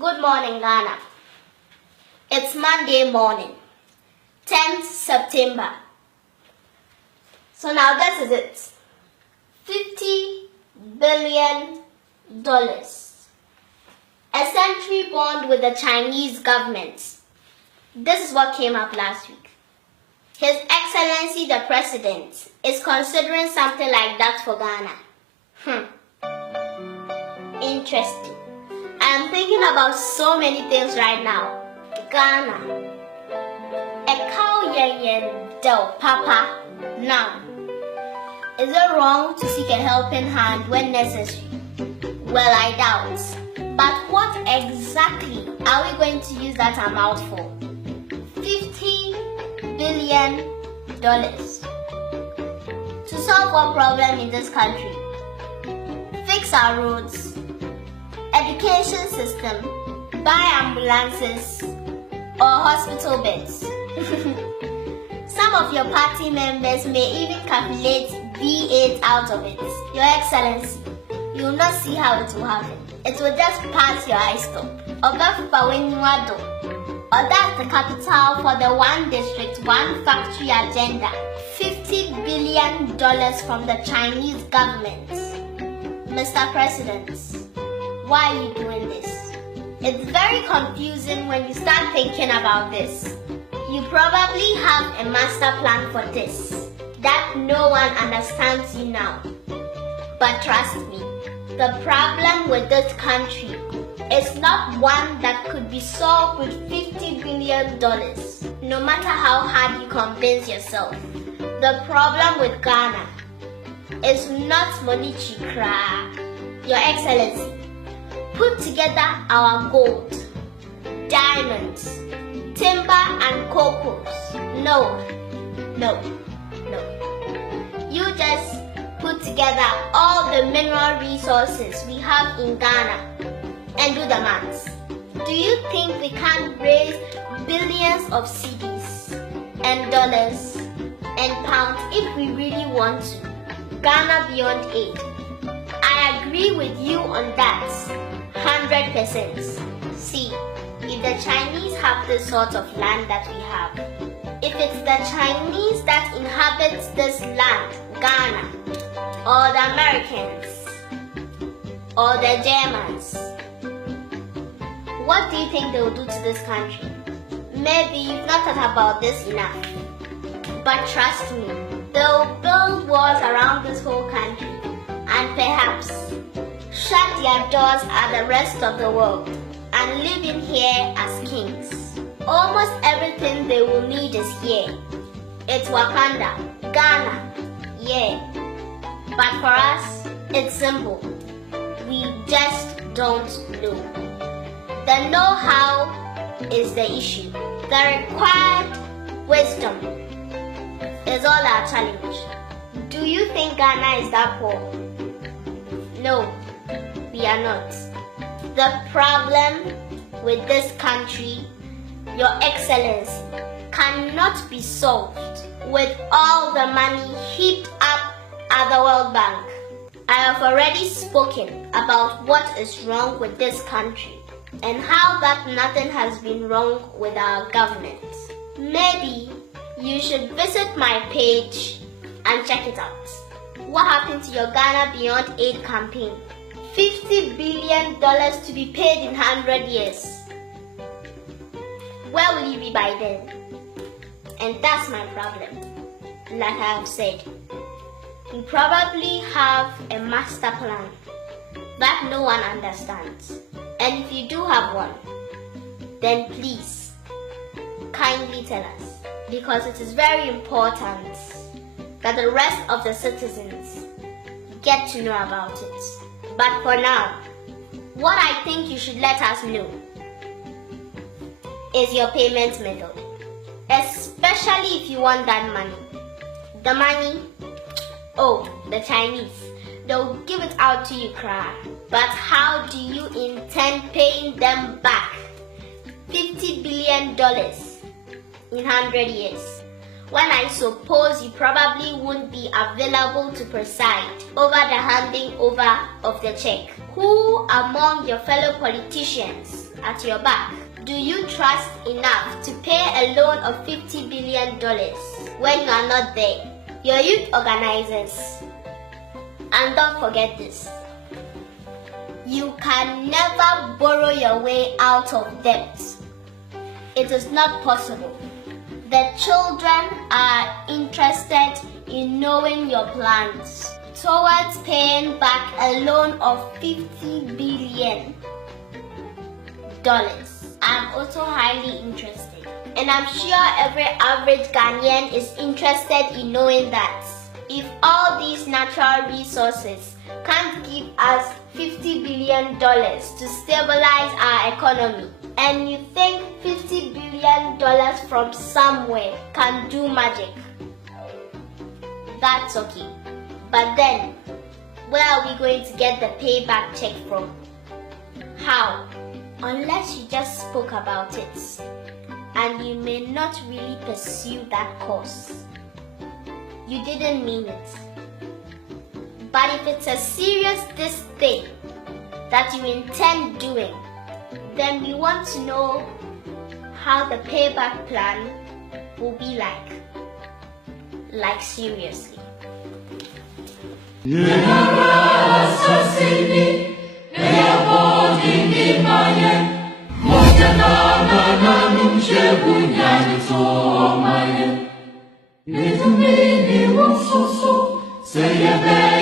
Good morning, Ghana. It's Monday morning, 10th September. So now this is it. $50 billion. A century bond with the Chinese government. This is what came up last week. His Excellency the President is considering something like that for Ghana. Interesting. I'm thinking about so many things right now. Ghana. A cow yen del papa now. Is it wrong to seek a helping hand when necessary? Well, I doubt. But what exactly are we going to use that amount for? $50 billion. To solve what problem in this country? Fix our roads, education system, buy ambulances, or hospital beds. Some of your party members may even calculate V8 out of it. Your Excellency, you will not see how it will happen. It will just pass your eye stop. Or that's the capital for the one district, one factory agenda. $50 billion from the Chinese government. Mr. President, why are you doing this? It's very confusing when you start thinking about this. You probably have a master plan for this that no one understands you now. But trust me, the problem with this country is not one that could be solved with $50 billion, no matter how hard you convince yourself. The problem with Ghana is not Monichi Kra. Your Excellency, put together our gold, diamonds, timber and cocos. No. You just put together all the mineral resources we have in Ghana and do the maths. Do you think we can raise billions of cedis and dollars and pounds if we really want to? Ghana Beyond Aid. I agree with you on that, 100%. See, if the Chinese have this sort of land that we have, if it's the Chinese that inhabits this land, Ghana, or the Americans, or the Germans, what do you think they will do to this country? Maybe you've not thought about this enough. But trust me, they'll build walls around this whole country and perhaps shut their doors at the rest of the world and live in here as kings. Almost everything they will need is here. It's Wakanda, Ghana, yeah. But for us, it's simple. We just don't know. The know-how is the issue. The required wisdom is all our challenge. Do you think Ghana is that poor? No, we are not. The problem with this country, Your Excellency, cannot be solved with all the money heaped up at the World Bank. I have already spoken about what is wrong with this country and how that nothing has been wrong with our government. Maybe you should visit my page and check it out. What happened to your Ghana Beyond Aid campaign? $50 billion to be paid in 100 years. Where will you be by then? And that's my problem. Like I have said, you probably have a master plan that no one understands. And if you do have one, then please, kindly tell us. Because it is very important that the rest of the citizens get to know about it. But for now, what I think you should let us know is your payment method. Especially if you want that money. The money, the Chinese, they'll give it out to you, cry. But how do you intend paying them back $50 billion in 100 years? when I suppose you probably won't be available to preside over the handing over of the check. Who among your fellow politicians at your back do you trust enough to pay a loan of $50 billion when you are not there? Your youth organizers. And don't forget this. You can never borrow your way out of debt. It is not possible. The children are interested in knowing your plans towards paying back a loan of $50 billion. I'm also highly interested. And I'm sure every average Ghanaian is interested in knowing that if all these natural resources can't give us $50 billion to stabilize our economy, and you think $50 billion from somewhere can do magic, that's okay. But then, where are we going to get the payback check from? How? Unless you just spoke about it, and you may not really pursue that course. You didn't mean it. But if it's a serious this thing that you intend doing, then we want to know how the payback plan will be like. Like seriously. Say